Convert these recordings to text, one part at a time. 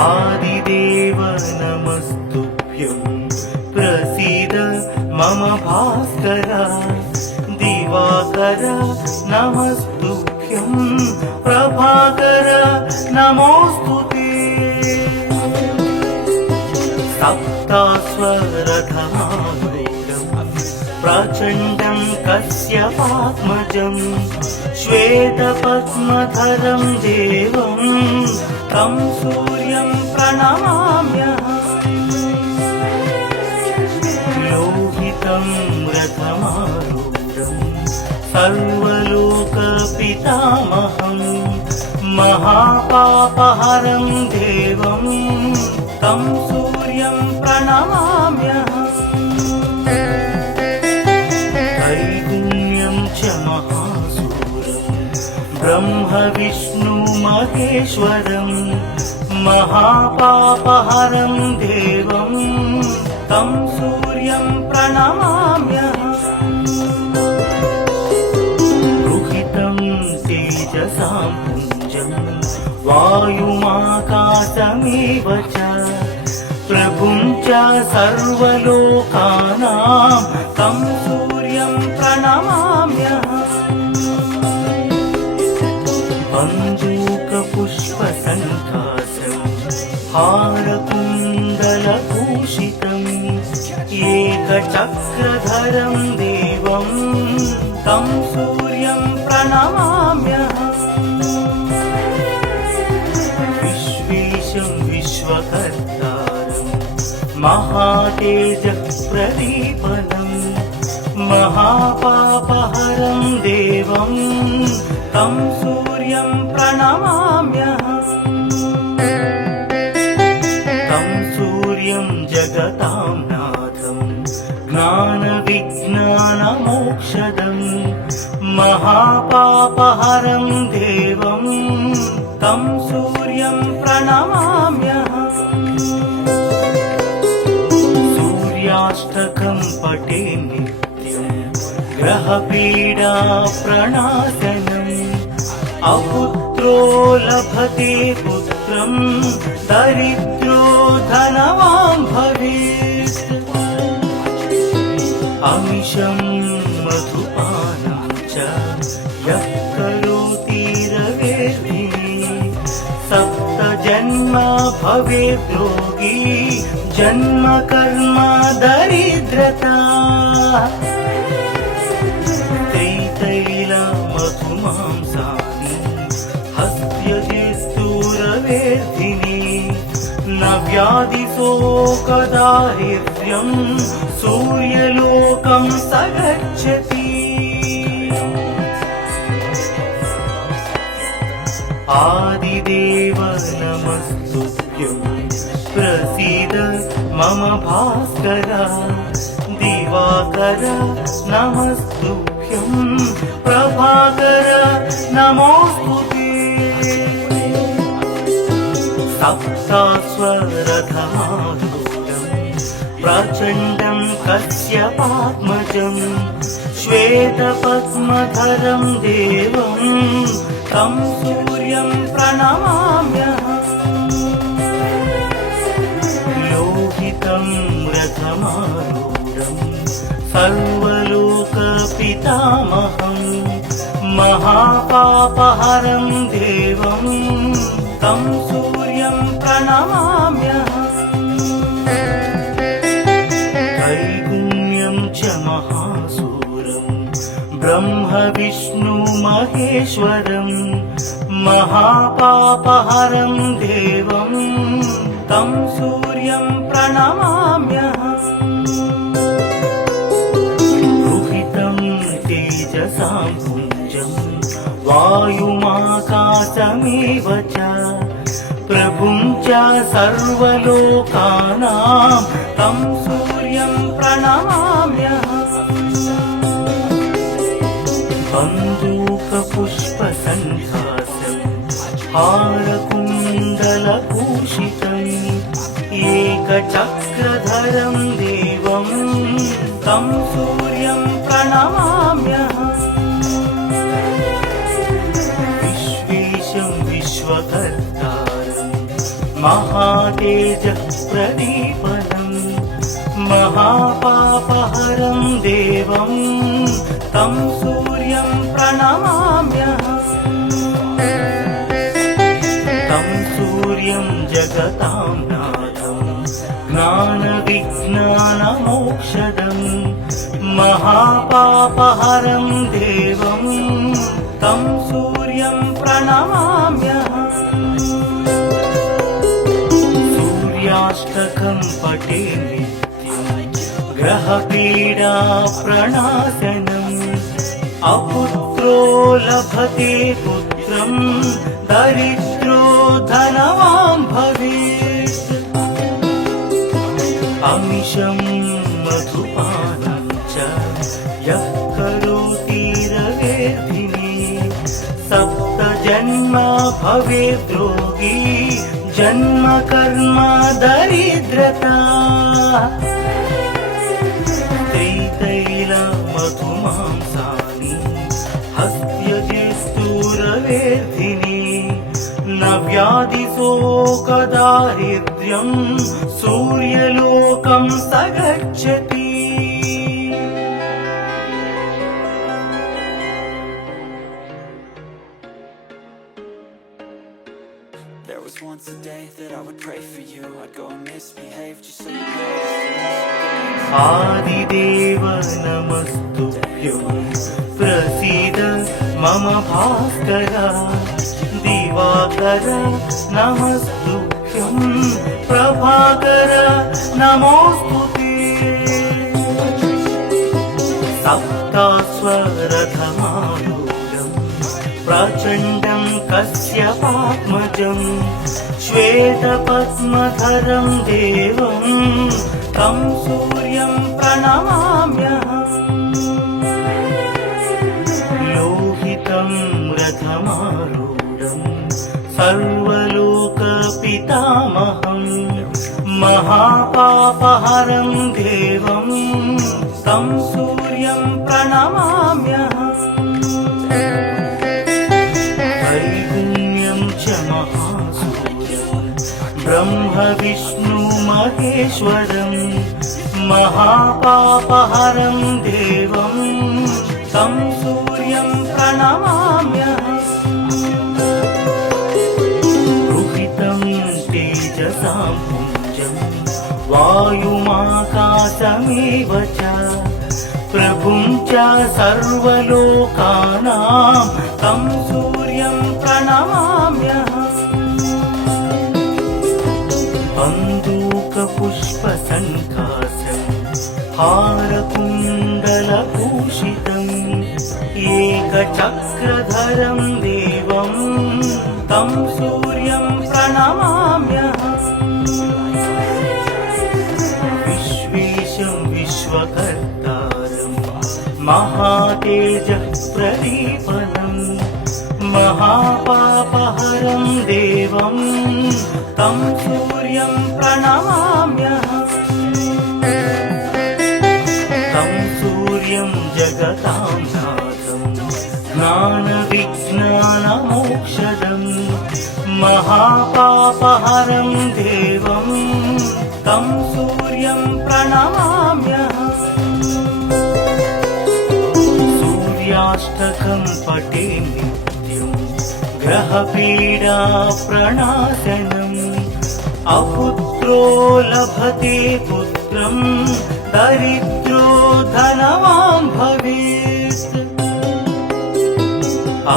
आदिदेव नमस्तुभ्यं प्रसीद मम भास्कर दिवाकर नमस्तुभ्यं प्रभाकर नमोस्तुते सप्तास्वरधमारूढं प्रचण्डं कश्यपात्मजं श्वेतपद्मधरं देवं तं सूर्यं प्रणमाम्यहम् लोहितं रथमारूढं सर्वलोकपितामहं महापापहरं देवं तं सूर्यं प्रणमाम्यहम् त्रैगुण्यं च महासूरं ब्रह्म विष्णु महेश्वरं महापापहरं देवं तं सूर्यं प्रणमाम्यहम् रुहितं तेजसां पुञ्जं वायुमाकाशमेव च प्रभुं च सर्वलोकानां तं सूर्यं प्रणमाम्यहम् बन्धूकपुष्पसङ्कासं हारकुण्डलभूषितम् एकचक्रधरं देवं तं सूर्यं प्रणमाम्यहम् विश्वेशं विश्वकर्तारं महातेजप्रदीपनं महापापहरं देवं तं सूर्यं प्रणमाम्यहम् तं सूर्यं जगतां नाथं ज्ञानविज्ञानमोक्षदं महापापहरं देवं तं सूर्यं प्रणमाम्यहम् सूर्याष्टकं पठे नित्यं ग्रहपीडा प्रणाशनम् अपुत्रो लभते पुत्रं दरिद्रो धनवान् भवेत् अमिषं मधुपानं च यः करोति रवेर्भिः सप्तजन्म भवेत् रोगी जन्म कर्म दरिद्रता तैतैलमधुमांसानि हस्त्यजिस्तूरवेर्धिनि न व्याधिशोकदारिद्र्यं सूर्यलोकं स गच्छति आदिदेव नमस्तुभ्यं प्रसीद मम भास्कर दिवाकर नमस्तुभ्यं प्रभाकर नमोस्तुते सप्तास्वरधमारूढं प्रचण्डं कश्यपात्मजं श्वेतपद्मधरं देवं तं सूर्यं प्रणमाम्यहम् लोहितं रथमारूढं सर्वलोकपितामहं महापापहरं देवं तं सूर्यं प्रणमाम्यहम् त्रैगुण्यं च महासूरं ब्रह्म विष्णु महेश्वरं महापापहरं देवं तं सूर्यं प्रणमाम्यहम् रुहितं तेजसां पुञ्जं वायुमाकाशमेव च प्रभुं च सर्वलोकानां तं सूर्यं प्रणमाम्यहम् बन्धूकपुष्पसङ्कासं हारकुण्डलभूषितम् एकचक्रधरं देवं तं सूर्यं प्रणमाम्यहम् विश्वेशं विश्वकर्तारं महातेजः प्रदीपनम् महापापहरं देवं तं सूर्यं प्रणमाम्यहम् तं सूर्यं जगतां नाथं ज्ञानविज्ञानमोक्षदम् महापापहरं देवं तं सूर्यं प्रणमाम्यहम् सूर्याष्टकं पठे नित्यं ग्रहपीडा प्रणाशनम् अपुत्रो लभते पुत्रं दरिद्रो धनवान् भवेत् अमिषं मधुपानं च यः करोति रवेर्धिने सप्तजन्म भवेत् रोगी जन्म कर्म दरिद्रता त्रितैलमधुमांसानि हस्त्यजिस्तूरवेर्धिने न व्याधिशोकदारिद्र्यं सूर्यलोकं स गच्छति There was once a day that I would pray for you. I'd go and misbehave just so you know. आदिदेव नमस्तुभ्यं प्रसीद मम भास्कर दिवाकर नमस्तुभ्यं प्रभाकर नमोस्तुते सप्तास्वरथमारूढं प्रचण्डं कश्यपात्मजं श्वेतपद्मधरं देवं तं सूर्यं प्रणमाम्यहम् लोहितं रथमारूढं सर्वलोकपितामहं महापापहरं देवं तं सूर्यं प्रणमाम्यहम् त्रैगुण्यं च महासूर्यं ब्रह्म विष्णु महेश्वरं महापापहरं देवं तं सूर्यं प्रणमाम्यहम् रुहितं तेजसां पुञ्जं वायुमाकाशमेव च प्रभुं च सर्वलोकानां तं सूर्यं प्रणमाम्यहम् बन्दूकपुष्पसङ्काशं हारकुण्डलभूषितम् एकचक्रधरं देवं तं सूर्यं प्रणमाम्यहम् विश्वेशं विश्वकर्तारं महातेजः प्रदीपनम् महापापहरं देवं तं सूर्यं प्रणमाम्यहम् तं सूर्यं जगतां नाथं ज्ञानविज्ञानमोक्षदम् महापापहरं देवं तं सूर्यं प्रणमाम्यहम् सूर्याष्टकं पठे नित्यं ग्रहपीडा प्रणाशनम् अपुत्रो लभते पुत्रं दरिद्रो धनवान् भवेत्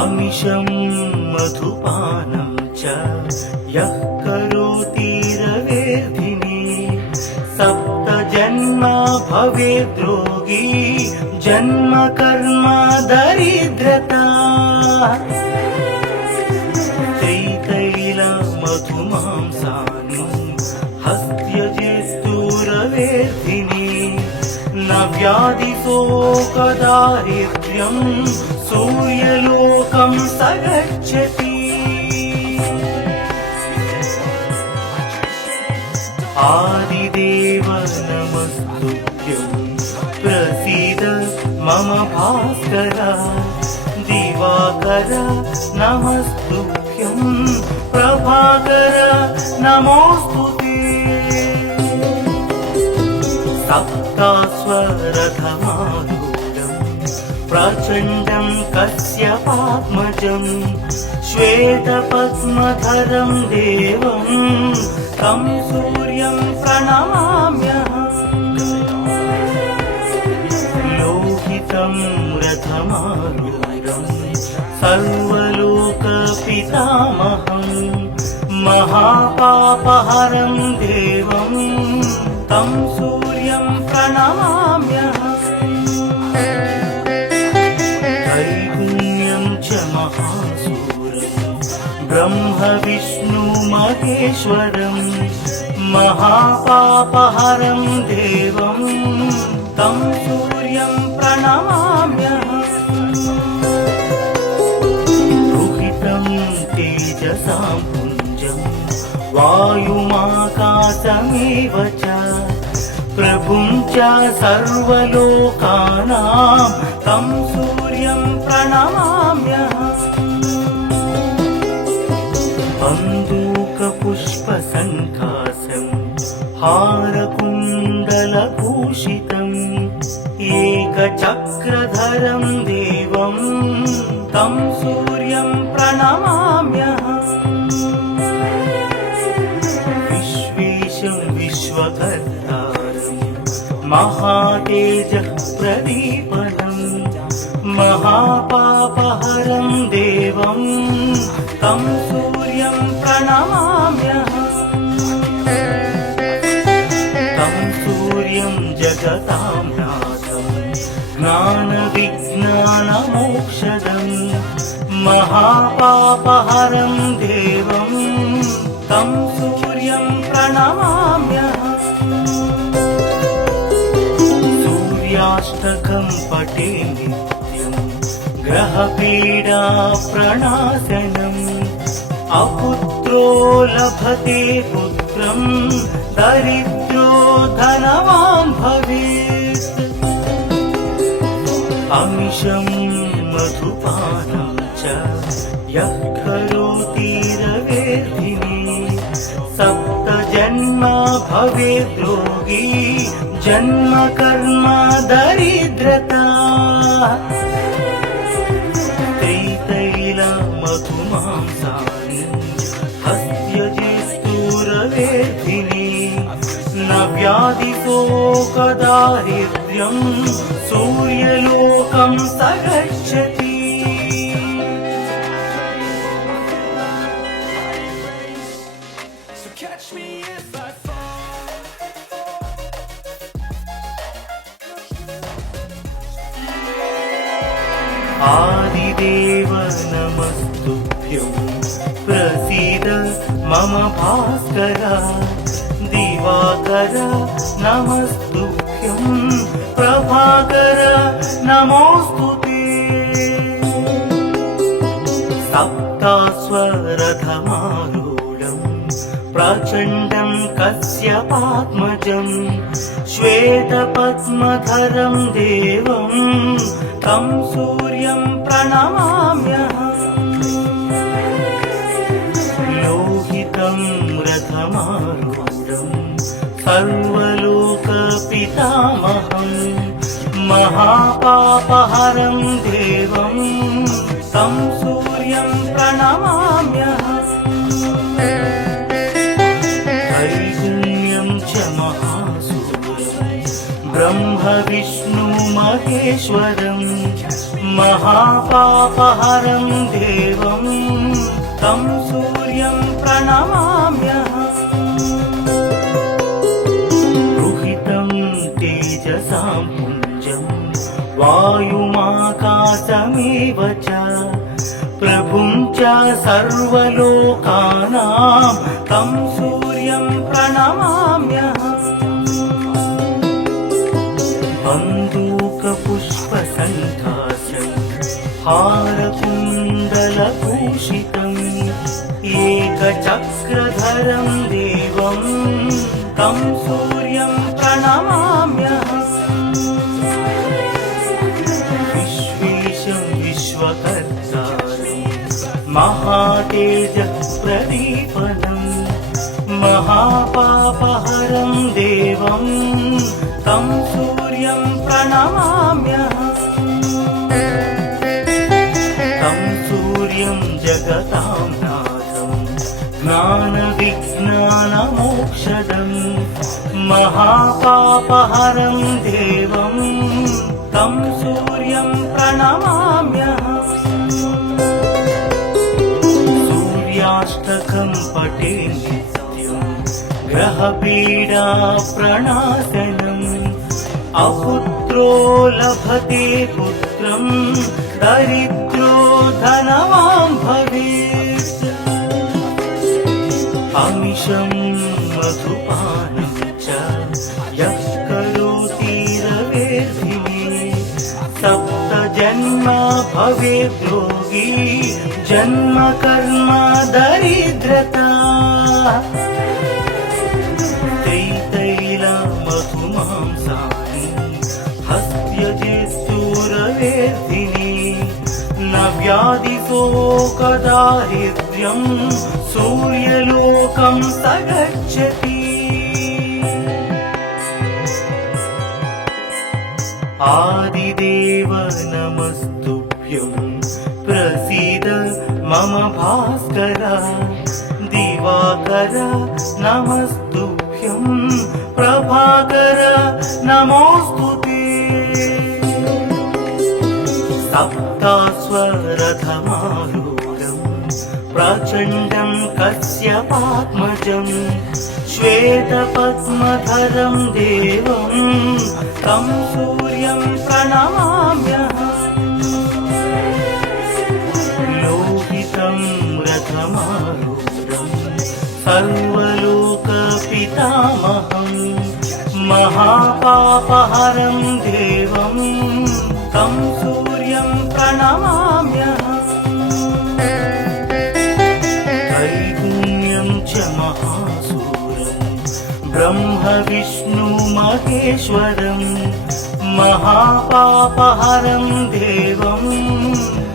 अमिषं मधुपानं च यः करोति रवेर्धिने सप्तजन्म भवेत् रोगी जन्म कर्म दरिद्रता त्रितैलमधुमांसानि हस्त्यजिस्तूरवेर्धिने न व्याधिशोकदारिद्र्यं सूर्यलोकं स गच्छति आदिदेव नमस्तुभ्यं प्रसीद मम भास्कर दिवाकर नमस्तुभ्यं नमस्तुभ्यं प्रभाकर नमोऽस्तु ते सप्तास्वरथमारूढं प्रचण्डं कश्यपात्मजं श्वेतपद्मधरं देवं तं सूर्यं प्रणमाम्यहम् लोहितं रथमारूढं सर्वलोकपितामहं महापापहरं देवं तं सूर्यं प्रणमाम्यहम् त्रैगुण्यं च महासूरं ब्रह्म विष्णु महेश्वरं महापापहरं देवं तं सूर्यं प्रणमाम्यहम् रुहितं तेजसां पुञ्जं वायुमाकाशमेव च प्रभुं च सर्वलोकानां तं सूर्यं प्रणमाम्यहम् बन्दूकपुष्पसङ्कासं हारकुण्डलभूषितम् एकचक्रधरं देवं तं सूर्यं प्रणमाम्यहम् विश्वेशं विश्वकर्तारं महातेजः प्रदीपनं महापापहरं देवं तं सूर्यं प्रणमाम्यहम् तं सूर्यं जगतां नाथं ज्ञानविज्ञानमोक्षदं महापापहरं देवं तं सूर्यं प्रणमाम्यहम् सूर्याष्टकं पठे नित्यं ग्रहपीडाप्रणाशनम् अपुत्रो लभते पुत्रं दरिद्रो धनवान् भवेत् अमिषं मधुपानं च यः करोति रवेर्धिनी सप्तजन्म भवेद् रोगी जन्म कर्म दरिद्रता त्रितैलमधुमांसानि हस्त्यजिस्तूरवेर्धिनी न व्याधिशोकदारिद्र्यं सूर्यलोकं स गच्छति So catch me if I fall. आदिदेव नमस्तुभ्यं प्रसीद मम भास्कर दिवाकर नमस्तुभ्यं प्रभाकर नमोऽस्तु ते सप्तास्वरथमारूढं प्रचण्डं कश्यपात्मजं श्वेतपद्मधरं देवं तं सूर्यं प्रणमाम्यहम् लोहितं रथमारूढं सर्वलोकपितामहं महापापहरं देवं तं सूर्यं प्रणमाम्यहम् त्रैगुण्यं च महासूरं ब्रह्म विष्णु महेश्वरं महापापहरं देवं तं सूर्यं प्रणमाम्यहम् रुहितं तेजसां पुञ्जं वायुमाकाशमेव च प्रभुं च सर्वलोकानां तं सूर्यं प्रणमाम्यहम् बन्दूकपुष्पसङ्कासं हारकुण्डलभूषितम् एकचक्रधरं देवं तं सूर्यं प्रणमाम्यहम् विश्वेशं विश्वकर्तारं महातेज प्रदीपनं महापापहरं देवं तं सूर्यं प्रणमाम्यहम् तं सूर्यं जगतां नाथं ज्ञानविज्ञानमोक्षदं महापापहरं देवं तं सूर्यं प्रणमाम्यहम् सूर्याष्टकं पठे नित्यं ग्रहपीडा प्रणाशनम् अपुत्रो लभते पुत्रं दरिद्रो धनवान् भवेत् अमिषं मधुपानं च यः करोति रवेर्भिः सप्त जन्म भवेत् योगी जन्म कर्म दरिद्रता हस्त्यजेस्तुरवेर्धिनी न व्याधिशोकदारिद्र्यं सूर्यलोकं स गच्छति आदिदेव नमस्तुभ्यं प्रसीद मम भास्कर दिवाकर नमस्तुभ्यं प्रभाकर नमोस्तुते सप्तास्वरथमारूढं प्रचण्डं कश्यपात्मजं श्वेतपद्मधरं देवं तं सूर्यं प्रणमाम्यहम् लोहितं रथमारूढं सर्वलोकपितामहं महापापहरं देवं तं सूर्यं प्रणमाम्यहम् त्रैगुण्यं च महासूरं ब्रह्म विष्णु महेश्वरं महापापहरं देवं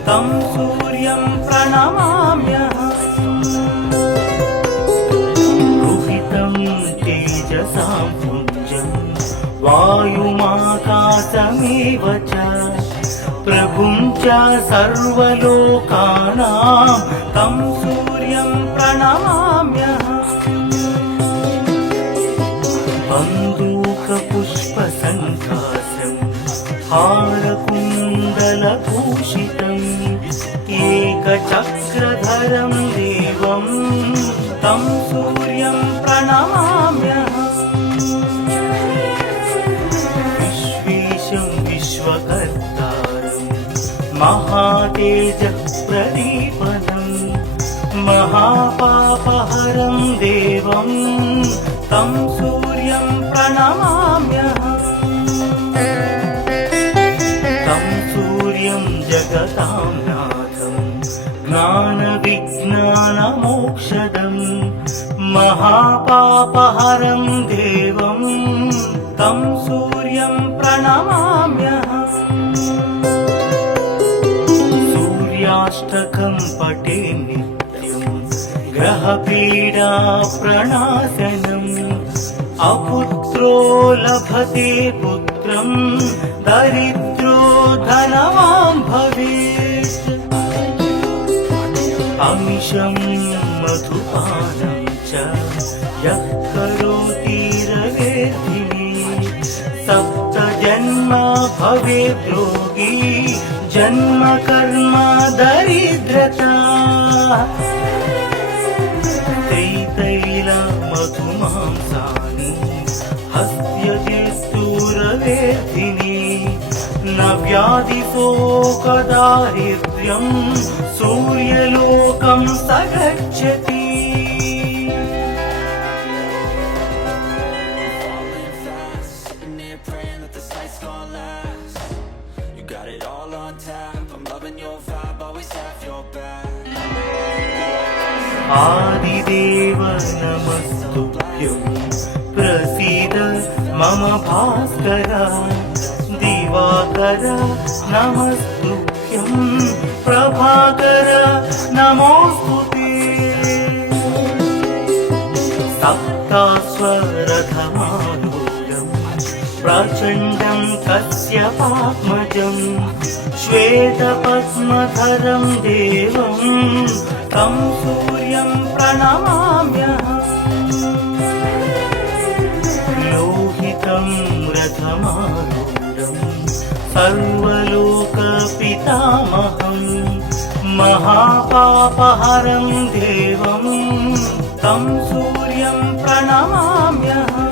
तं सूर्यं प्रणमाम्यहम् रुहितं तेजसां पुञ्जं वायुमाकाशमेव च प्रभुं च सर्वलोकानां तं सूर्यं प्रणमाम्यहम् बन्दूकपुष्पसङ्काशं हारकुण्डलभूषितम् एकचक्रधरं देवं तं सूर्यं प्रणमाम्यहम् विश्वेशं विश्वकर्तारं महातेज प्रदीपनं महापापहरं देवं तं सूर्यं प्रणमाम्यहम् तं सूर्यं जगतां नाथं ज्ञानविज्ञानमोक्षदं महापापहरं देवं तं सूर्यं प्रणमाम्यहम् सूर्याष्टकं पठे नित्यं ग्रहपीडा प्रणाशनम् अपुत्रो लभते पुत्रं दरिद्रो धनवान् भवेत् अमिषं मधुपानं च यः करोति रवेर्भिः सप्त जन्म भवेत् योगी जन्म कर्म दरिद्रता मधुमांसानि हस्त्यजेस्तुरवेर्धिनी न व्याधिशोकदारिद्र्यं सूर्यलोकं स गच्छति आदिदेव नमस्तुभ्यं प्रसीद मम भास्कर दिवाकर नमस्तुभ्यं प्रभाकर नमोऽस्तुते सप्तास्वरथमारूढं प्रचण्डं कश्यपात्मजं श्वेतपद्मधरं देवं तं सूर्यं प्रणमाम्यहम् लोहितं रथमारूढं सर्वलोकपितामहं महापापहरं देवं तं सूर्यं प्रणमाम्यहम्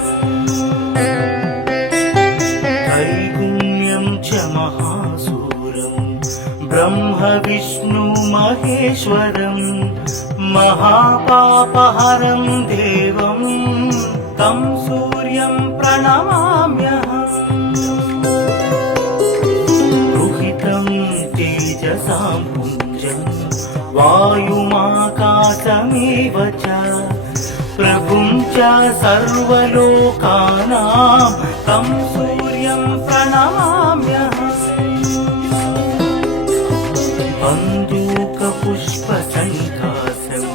त्रैगुण्यं च महासूरं ब्रह्म विष्णु महेश्वरं महापापहरं देवं तं सूर्यं प्रणमाम्यहम् रुहितं तेजसां पुञ्जं वायुमाकाशमेव च प्रभुं च सर्वलोकानां तं सूर्यं प्रणमाम्यहम् बन्दूकपुष्पसङ्कासं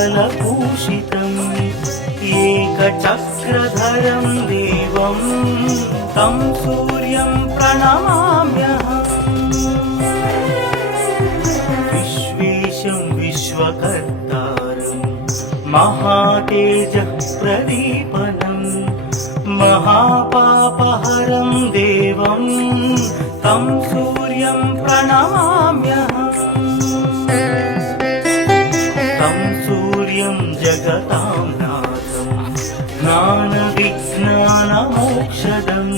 हारकुण्डलभूषितम् एकचक्रधरं देवं तं सूर्यं प्रणमाम्यहम् विश्वेशं विश्वकर्तारं महातेजः प्रदीपनं महापापहरं देवं तं सूर्यं प्रणमाम्यहम् तं सूर्यं जगतां नाथं ज्ञानविज्ञानमोक्षदं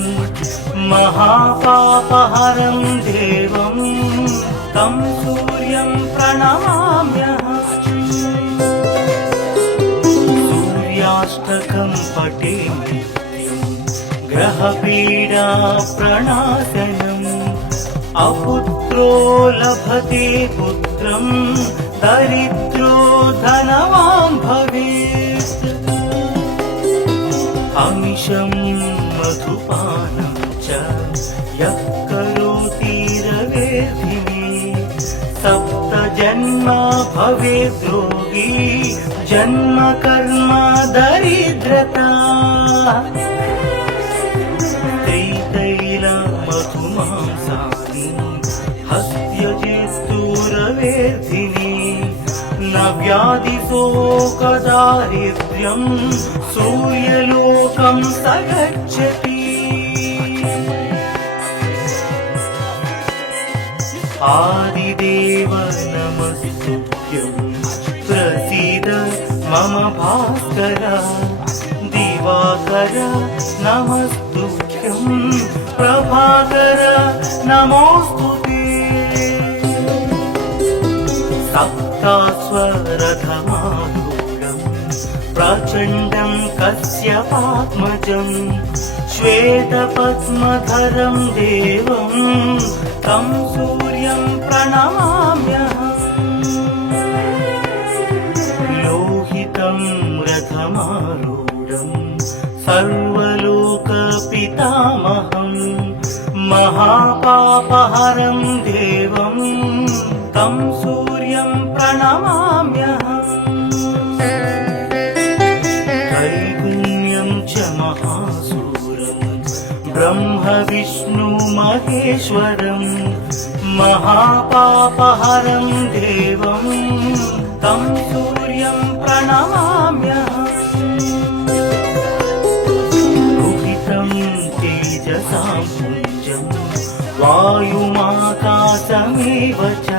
महापापहरं देवं तं सूर्यं प्रणमाम्यहम् सूर्याष्टकं पठे नित्यं ग्रहपीडा प्रणाशनम् अपुत्रो लभते पुत्रं दरिद्रो धनवान् भवेत् अमिषं मधुपानं च यः करोति रवेर्धिने सप्तजन्मा भवेत् रोगी जन्म कर्म दरिद्रता त्रितैलमधुमांसानि हस्त्यजित्तुरवेर्धिने न व्याधिशोकदारिद्र्यं सूर्यलोकं स गच्छति आदिदेव नमस्तुभ्यं प्रसीद मम भास्कर दिवाकर नमस्तुभ्यं प्रभाकर नमोऽस्तुते सप्तास्वरथमारूढं प्रचण्डं कश्यपात्मजं श्वेतपद्मधरं देवं तं सूर्यं प्रणमाम्यहम् लोहितं रथमारूढं सर्वलोकपितामहं महापापहरं देवं तं सूर्यं प्रणमाम्यहम् त्रैगुण्यं च महासूरं ब्रह्म विष्णु महेश्वरं महापापहरं देवं तं सूर्यं प्रणमाम्यहम् रुहितं तेजसां पुञ्जं वायुमाकाशमेव च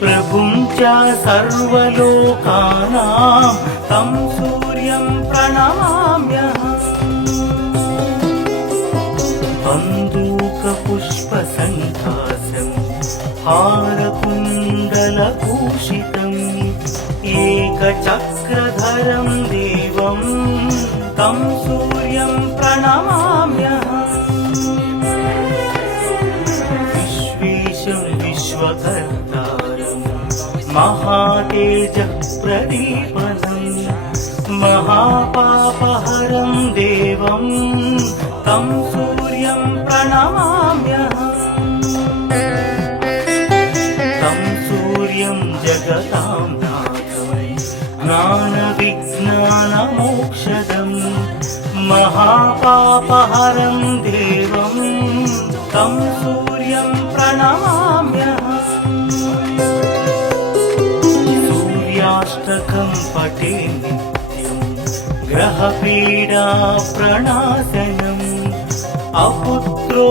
प्रभुं च सर्वलोकानां तं सूर्यं प्रणमाम्यहम् बन्दूकपुष्पसङ्कासं हारकुण्डलभूषितम् एकचक्रधरं देवं तं सूर्यं प्रणमाम्यहम् विश्वेशं विश्वकर्तारं महातेजः प्रदीपनं महापापहरं देवं तं सूर्यं प्रणमाम्यहम् जगतां नाथं ज्ञानविज्ञानमोक्षदं महापापहरं देवं तं सूर्यं प्रणमाम्यहम् सूर्याष्टकं पठे नित्यं ग्रहपीडा प्रणाशनम् अपुत्रो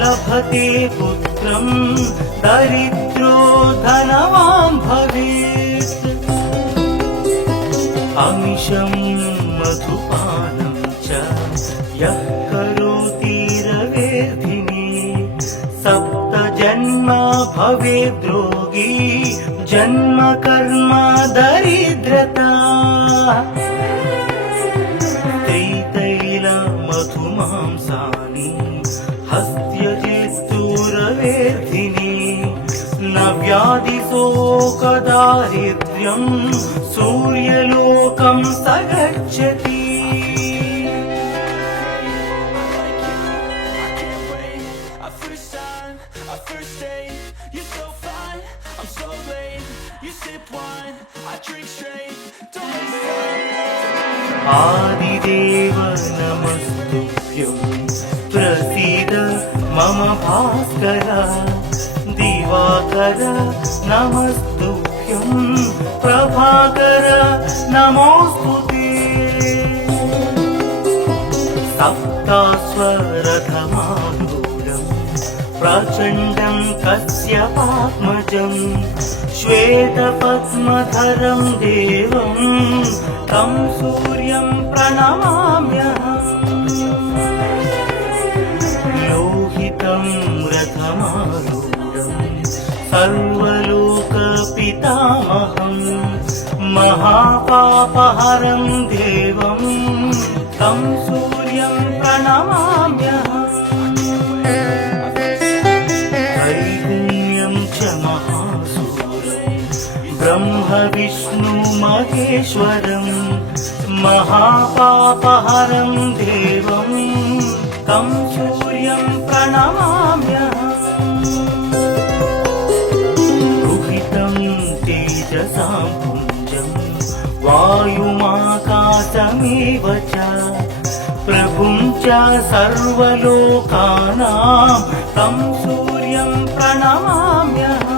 लभते पुत्रं दरिद्रो धनवान् भवेत् अमिषं मधुपानं च यः करोति रवेर्धिने सप्तजन्म भवेद्रोगी जन्म कर्म दरिद्रता मधुमांसानि हस्त्यजित्तुरवेर्धिनि न व्याधिशोकदारिद्र्यं सूर्यलोकं स गच्छति आदिदेव नमस्तुभ्यं प्रसीद मम भास्कर दिवाकर नमस्तुभ्यं प्रभाकर नमोस्तुते सप्तास्वरथमारूढं प्रचण्डं कश्यपात्मजं श्वेतपद्मधरं देवं तं सूर्यं प्रणमाम्यहम् लोहितं रथमारूढं सर्वलोकपितामहं महापापहरं देवं तं सूर्यं प्रणमाम्यहम् त्रैगुण्यं च महासूरं ब्रह्म विष्णु महेश्वरं महापापहरं देवं तं सूर्यं प्रणमाम्यहम् रुहितं तेजसां पुञ्जं वायुमाकाशमेव च प्रभुं च सर्वलोकानां तं सूर्यं प्रणमाम्यहम्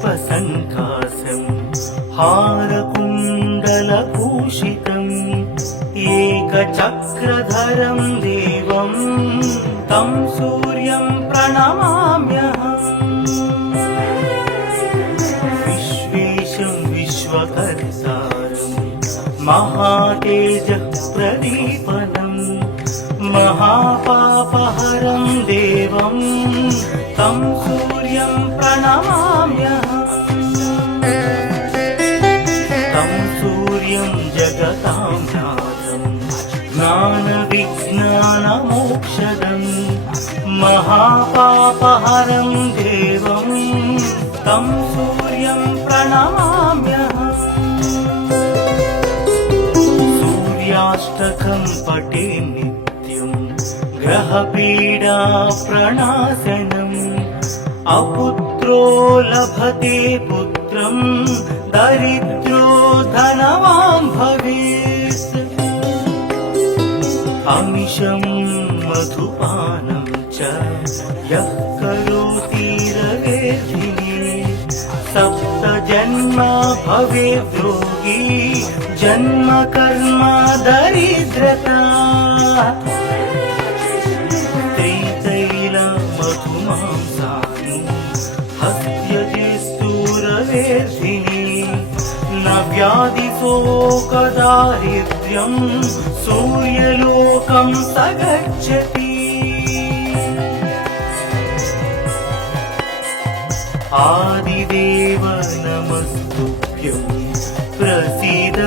बन्दूकपुष्पसङ्कासं हारकुण्डलभूषितम् एकचक्रधरं देवं तं सूर्यं प्रणमाम्यहम् विश्वेशं विश्वकर्तारं महातेजः प्रदीपनं महापापहरं देवं तं सूर्यं प्रणमाम्यहम् तं सूर्यं जगतां नाथं ज्ञानविज्ञानमोक्षदं महापापहरं देवं तं सूर्यं प्रणमाम्यहम् सूर्याष्टकं पठे नित्यं ग्रहपीडा प्रणाशनम् अपुत्रो लभते पुत्रं दरिद्रो धनवान् भवेत् अमिषं मधुपानं च यः करोति रवेर्धिने सप्तजन्म भवेद्रोगी जन्म कर्म दरिद्रता न व्याधिशोकदारिद्र्यं सूर्यलोकं स गच्छति आदिदेव नमस्तुभ्यं प्रसीद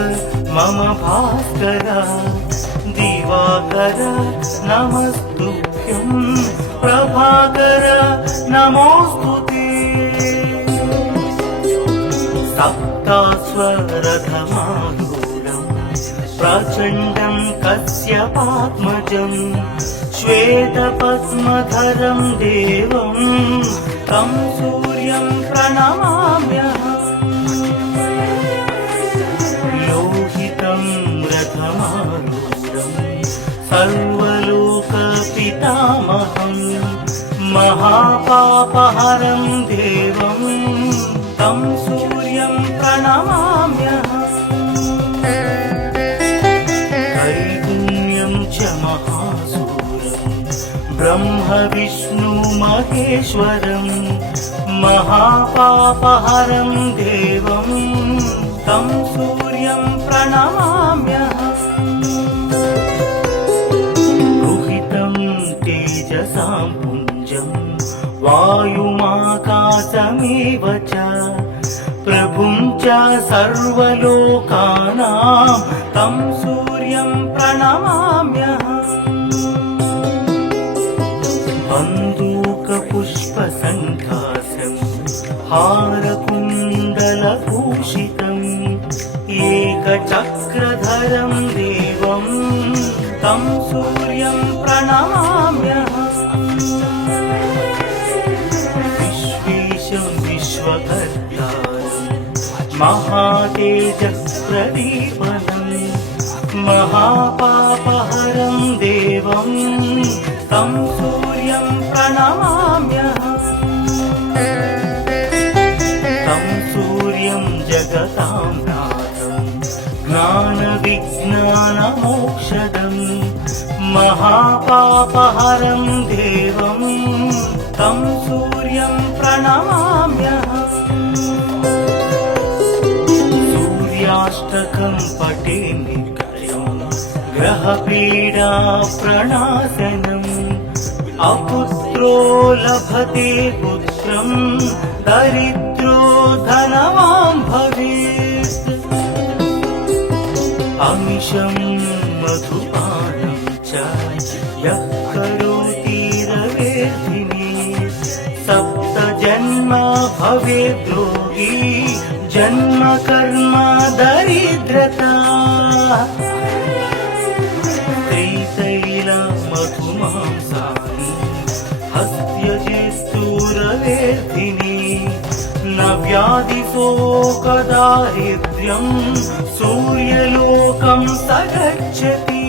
मम भास्कर दिवाकर नमस्तुभ्यं प्रभाकर नमोस्तुते सप्तास्वरथमारूढं प्रचण्डं कश्यपात्मजं श्वेतपद्मधरं देवं तं सूर्यं प्रणमाम्यहम् लोहितं रथमारूढं सर्वलोकपितामहं महापापहरं देवं तं सूर्यं प्रणमाम्यहम् त्रैगुण्यं च महासूरं ब्रह्म विष्णु महेश्वरं महापापहरं देवं तं सूर्यं प्रणमाम्यहम् रुहितं तेजसां पुञ्जं वायुमाकाशमेव च प्रभुं च सर्वलोकानां तं सूर्यं प्रणमाम्यहम् बन्दूकपुष्पसङ्कासं हारकुण्डलभूषितम् एकचक्रधरं देवं तं सूर्यं प्रणमाम्यहम् विश्वेशं विश्वकर्तारं महातेजःप्रदीपनं महापापहरं देवं तं सूर्यं प्रणमाम्यहम् तं सूर्यं जगतां नाथं ज्ञानविज्ञानमोक्षदं महापापहरं देवं तं सूर्यं प्रणमाम्यहम् सूर्याष्टकं पठे नित्यं ग्रहपीडा प्रणाशनम् अपुत्रो लभते पुत्रं दरिद्रो धनवान् भवेत् अमिषं मधुपानं च यः करोति रवेर्धिनी सप्तजन्म भवेद् रोगी जन्म कर्म दरिद्रता त्रितैलमधुमांसानि हस्त्यजेस्तुरवेर्धिनी न व्याधिशोकदारिद्र्यं सूर्यलोकं स गच्छति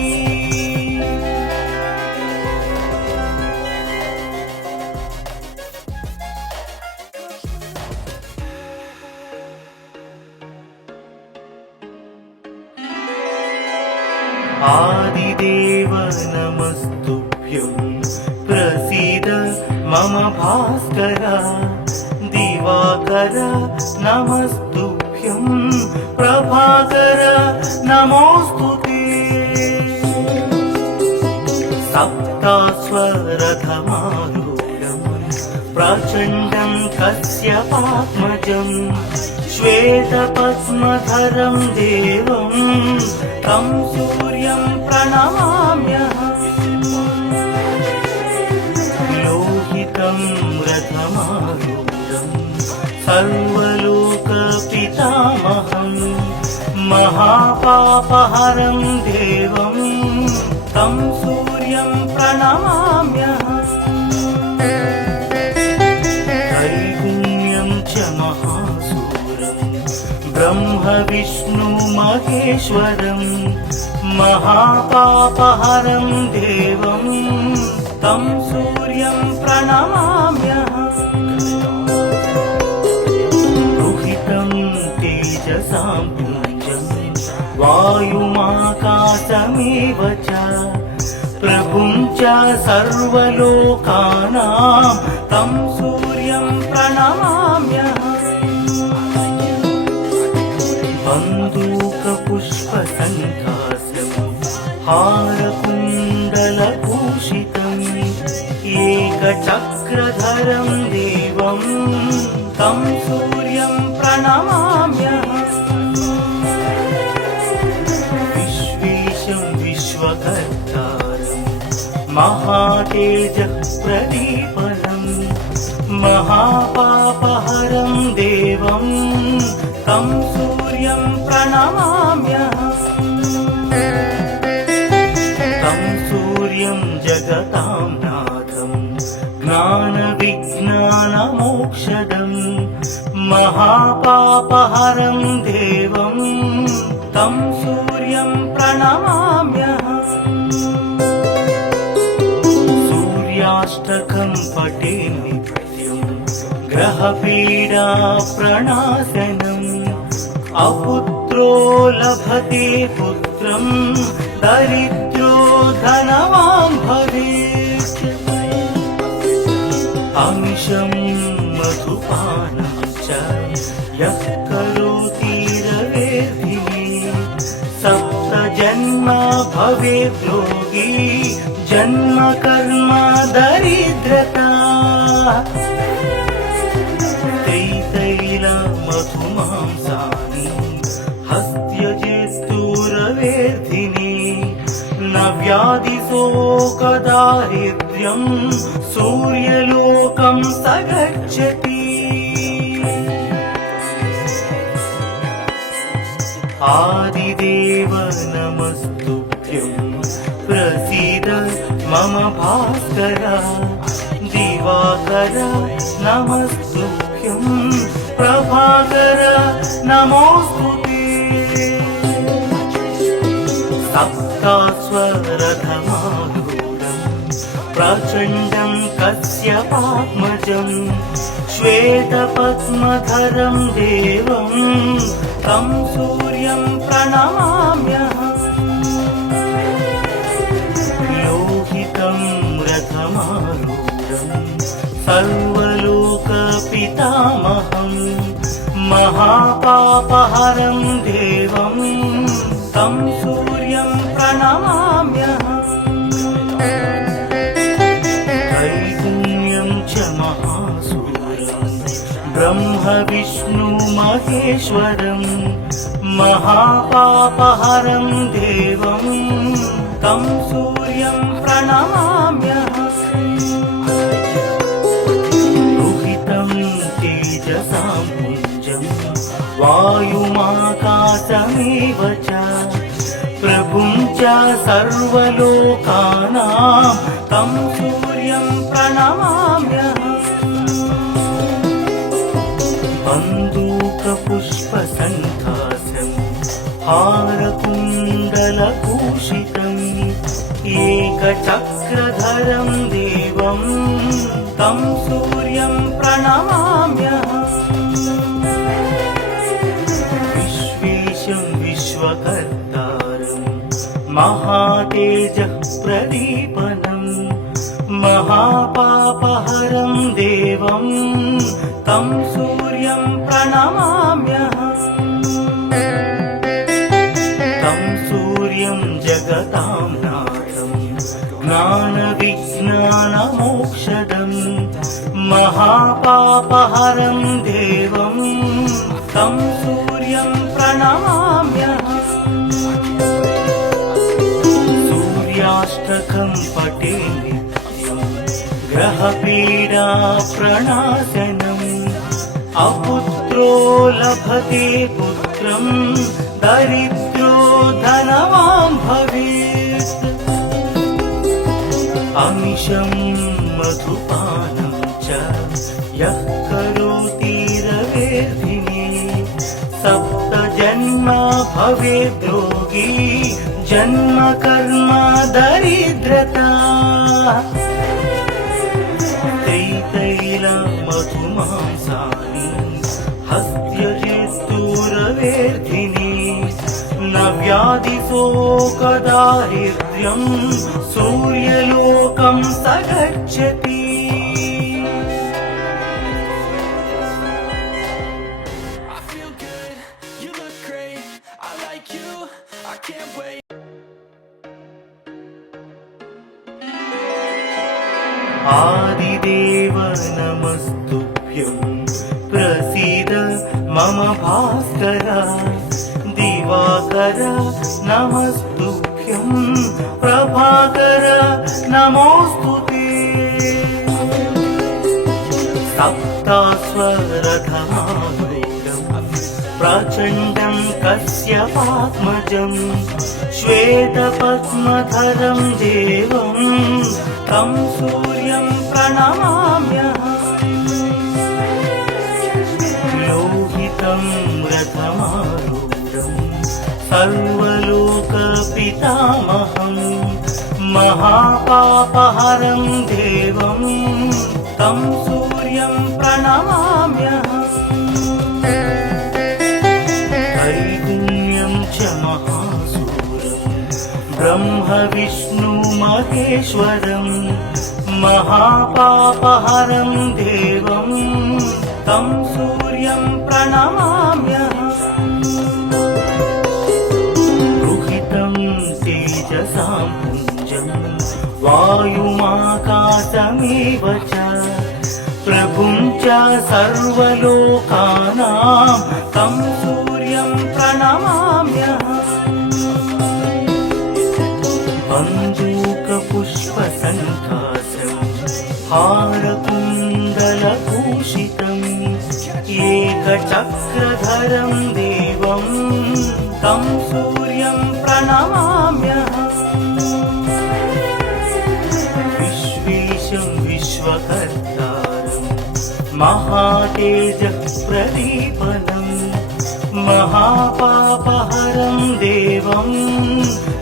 आदिदेव नमस्तुभ्यं प्रसीद मम भास्कर दिवाकर नमस्तुभ्यं प्रभाकर नमोऽस्तुते सप्तास्वरथमारूढं प्रचण्डं कश्यपात्मजं श्वेतपद्मधरं देवं तं सूर्यं प्रणमाम्यहम् लोहितं रथमारूढं सर्वलोकपितामहं महापापहरं देवं तं सूर्यं प्रणमाम्यहम् त्रैगुण्यं च महासूरं ब्रह्म विष्णु महेश्वरं महापापहरं देवं तं सूर्यं प्रणमाम्यहम् रुहितं तेजसां पुञ्जं वायुमाकाशमेव च प्रभुं च सर्वलोकानां तं सूर्यं प्रणमाम्यहम् बन्दूकपुष्पसङ्कासं हारकुण्डलभूषितम् एकचक्रधरं देवं तं सूर्यं प्रणमाम्यहम् विश्वेशं विश्वकर्तारं महातेजःप्रदीपनं महापापहरं देवं तं सूर्यं प्रणमाम्यहम् तं सूर्यं जगतां नाथं ज्ञानविज्ञानमोक्षदं विज्ञानमोक्षदम् महापापहरं देवं तं सूर्यं प्रणमाम्यहम् सूर्याष्टकं पठे नित्यं ग्रहपीडा प्रणाशनम् अपुत्रो लभते पुत्रं दरिद्रो धनवान् भवेत् अमिषं मधुपानं च यः करोति रवेर्दिने सप्तजन्म भवेत् रोगी जन्म कर्म दरिद्रता मधुमांसानि हस्त्यजेस्तुरवेर्धिनि न व्याधिशोकदारिद्र्यं सूर्यलोकं स गच्छति आदिदेव नमस्तुभ्यं प्रसीद मम भास्कर दिवाकर नमस्तुभ्यं प्रभाकर नमोस्तुते सप्तास्वरथमारूढं प्रचण्डं कश्यपात्मजं श्वेतपद्मधरं देवं तं सूर्यं प्रणमाम्यहम् लोहितं रथमारूढं सर्वलोकपितामहम् महापापहरं देवं तं सूर्यं प्रणमाम्यहम् त्रैगुण्यं च महासूरं ब्रह्म विष्णु महेश्वरं महापापहरं देवं तं सूर्यं प्रणमाम्यहम् तेजसां पुञ्जं वायुमाकाशमेव च प्रभुं च सर्वलोकानां तं सूर्यं प्रणमाम्यहम् बन्दूकपुष्पसङ्कासं हारकुण्डलभूषितम् एकचक्रधरं देवं तं सूर्यं प्रणमाम्यहम् विश्वेशं विश्वकर्तारं महातेजः प्रदीपनं महापापहरं देवं तं सूर्यं प्रणमाम्यहम् तं सूर्यं जगतां ज्ञानविज्ञानमोक्षदम् महापापहरं देवं तं सूर्यं प्रणमाम्यहम् सूर्याष्टकं पठे नित्यं ग्रहपीडा प्रणाशनम् अपुत्रो लभते पुत्रं दरिद्रो धनवान् भवेत् अमिषं मधुपानं च यः करोति रवेर्दिने सप्तजन्म भवेत् रोगी जन्म कर्म दरिद्रता मधुमांसानि हस्त्यजेस्तुरवेर्धिनि न व्याधिशोकदारिद्र्यं सूर्यलोकं स गच्छति I feel good, you look great, I like you, I can't wait. आदिदेव नमस्तुभ्यं प्रसीद मम भास्कर दिवाकर नमस्तुभ्यं प्रभाकर नमोस्तुते सप्तास्वरथमारूढं प्रचण्डं कश्यपात्मजं श्वेतपद्मधरं देवं तं सूर्यं प्रणमाम्यहम् सर्वलोकपितामहं महापापहरं देवं तं सूर्यं प्रणमाम्यहम् त्रैगुण्यं च महासूरं ब्रह्म विष्णु महेश्वरं महापापहरं देवं तं सूर्यं प्रणमाम्यहम् रुहितं तेजसां पुञ्जं वायुमाकाशमेव च प्रभुं च सर्वलोकानां तं सूर्यं प्रणमाम्यहम् बन्धूकपुष्पसङ्कासं हारकुण्डलभूषितम् एकचक्रधरं देवं तं सूर्यं प्रणमाम्यहम् विश्वेशं विश्वकर्तारं महातेजप्रदीपनं महापापहरं देवं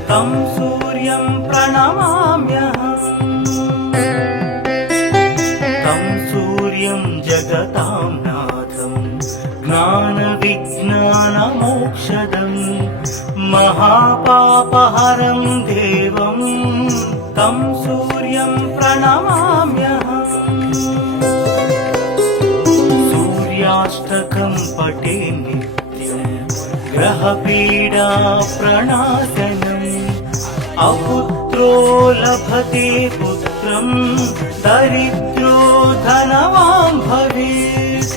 तं सूर्यं प्रणमाम्यहम् तं सूर्यं जगतां नाथं ज्ञानविज्ञानमोक्षदं महापापहरं देवं तं सूर्यं प्रणमाम्यहम् सूर्याष्टकं पठे नित्यं ग्रहपीडा प्रणाशनम् अपुत्रो लभते पुत्रं दरिद्रो धनवान् भवेत्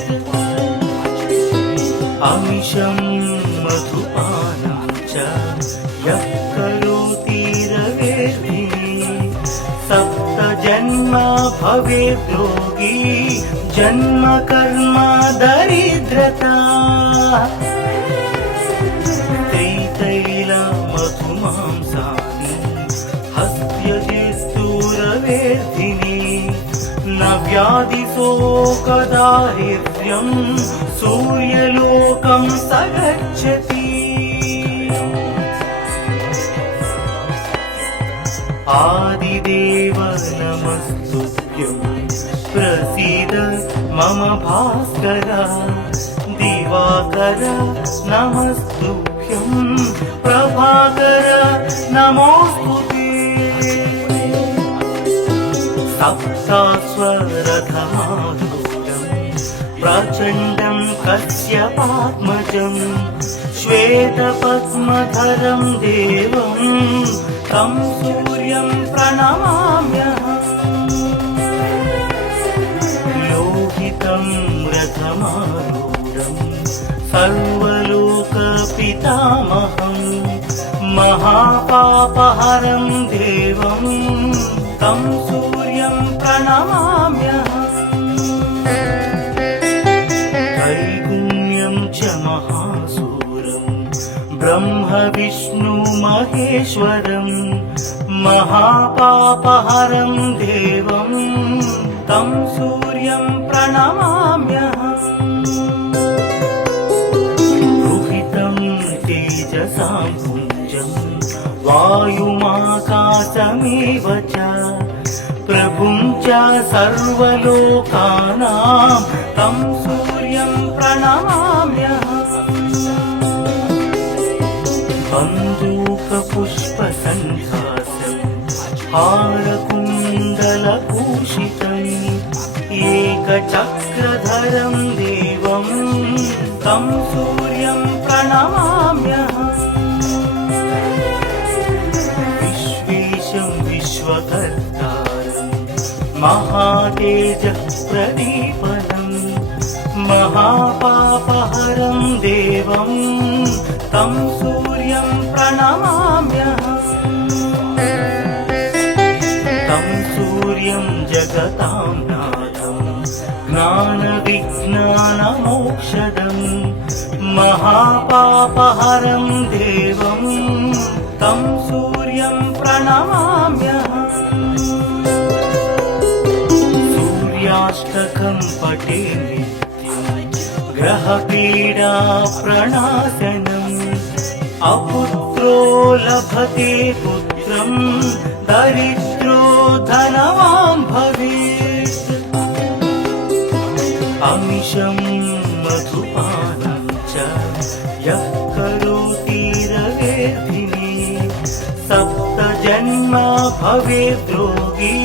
अमिषं मधुपानं च यः करोति रवेर्दिने सप्तजन्म भवेत् रोगी जन्म कर्म दरिद्रता त्रितैलमधुमांसानि हस्त्यजिस्तूरवेर्धिनि न व्याधिशोकदारिद्र्यं सूर्यलोकं स गच्छति आदिदेव नमस्तुभ्यं प्रसीद मम भास्कर दिवाकर नमस्तुभ्यं प्रभाकर नमोस्तुते सप्तास्वरथमारूढं प्रचण्डं कश्यपात्मजं श्वेतपद्मधरं देवं तं सूर्यं प्रणमाम्यहम् लोहितं रथमारूढं सर्वलोकपितामहं महापापहरं देवं तं सूर्यं प्रणमाम्यहम् त्रैगुण्यं च महासूरं ब्रह्म विष्णु महेश्वरं महापापहरं देवं तं सूर्यं प्रणमाम्यहम् रुहितं तेजसां पुञ्जं वायुमाकाशमेव च प्रभुं च सर्वलोकानां तं सूर्यं प्रणमाम्यहम् बन्धूकपुष्पसङ्कासं हारकुण्डलभूषितम् एकचक्रधरं देवं तं सूर्यं प्रणमाम्यहम् विश्वेशं विश्वकर्तारं महातेजप्रदीपनं महापापहरं देवं तं सूर्यं प्रणमाम्यहम् तं सूर्यं जगतां नाथं ज्ञानविज्ञानमोक्षदं महापापहरं देवं तं सूर्यं प्रणमाम्यहम् सूर्याष्टकं पठे नित्यं ग्रहपीडा प्रणाशनम् अपुत्र लभते पुत्रं दरिद्रो धनवान् भवेत् अमिषं मधुपानं च यः करोति रवेर्धिने सप्त जन्मा भवेद् रोगी